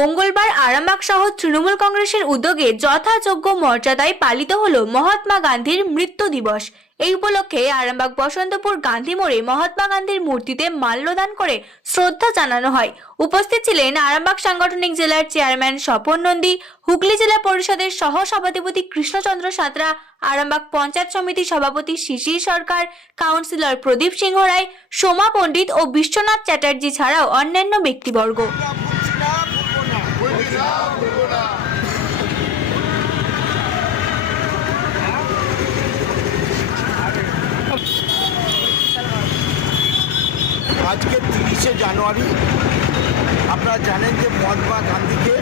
মঙ্গলবার আরামবাগ শহর তৃণমূল কংগ্রেসের উদ্যোগে যথাযোগ্য মর্যাদায় পালিত হলো মহাত্মা গান্ধীর মৃত্যু দিবস। এই উপলক্ষে আরামবাগ বসন্তপুর গান্ধী মোড়ে মহাত্মা গান্ধীর মূর্তিতে মাল্যদান করে শ্রদ্ধা জানানো হয়। উপস্থিত ছিলেন আরামবাগ সাংগঠনিক জেলার চেয়ারম্যান স্বপন নন্দী, হুগলি জেলা পরিষদের সহ সভাপতি কৃষ্ণচন্দ্র সাঁতরা, আরামবাগ পঞ্চায়েত সমিতির সভাপতি শিশির সরকার, কাউন্সিলর প্রদীপ সিংহ রায়, সোমা পণ্ডিত ও বিশ্বনাথ চ্যাটার্জি ছাড়াও অন্যান্য ব্যক্তিবর্গ। আজকে 30শে জানুয়ারি আপনারা জানেন যে মহাত্মা গান্ধীকে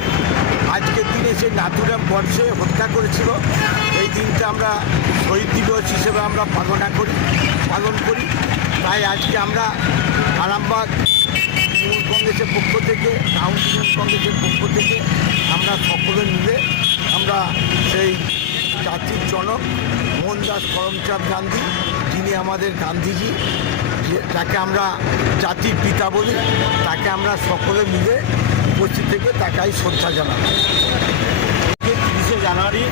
আজকের দিনে সে নাথুরাম বর্ষে হত্যা করেছিল। এই দিনটা আমরা শহীদ দিবস হিসেবে আমরা পালন করি। তাই আজকে আমরা আরামবাগ তৃণমূল কংগ্রেসের পক্ষ থেকে, টাউন তৃণমূল কংগ্রেসের পক্ষ থেকে আমরা সকলে মিলে আমরা সেই জাতির জনক মোহনদাস করমচাঁদ গান্ধী, যিনি আমাদের গান্ধীজি, যাকে আমরা জাতির পিতা বলি, তাকে আমরা সকলে মিলে উপস্থিত থেকে তাকে শ্রদ্ধা জানাব। 30শে জানুয়ারি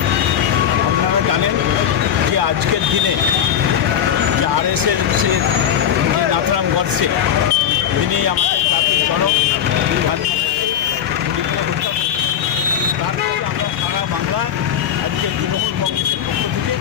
আপনারা জানেন যে আজকের দিনে যে আরএসএর যে নাথুরাম গডসে, তিনি আমাদের জাতির জনক তারপরে আমরা সারা বাংলা আজকে তৃণমূল কংগ্রেসের পক্ষ থেকে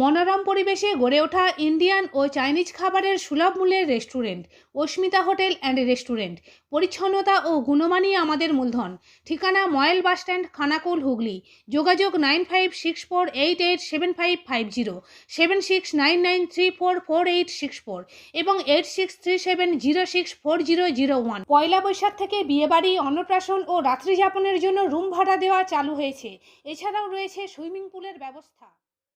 মনোরম পরিবেশে গড়ে ওঠা ইন্ডিয়ান ও চাইনিজ খাবারের সুলভ মূল্যের restaurant Asmita hotel and restaurant. পরিচ্ছন্নতা ও গুণমানই আমাদের মূলধন। ঠিকানা ময়েল বাসস্ট্যান্ড, খানাকুল, হুগলি। যোগাযোগ 9564887550, 7699344864 এবং 8637064001। পয়লা বৈশাখ থেকে বিয়েবাড়ি, অন্নপ্রাশন ও রাত্রিযাপনের জন্য রুম ভাড়া দেওয়া চালু হয়েছে। এছাড়াও রয়েছে সুইমিং পুলের ব্যবস্থা।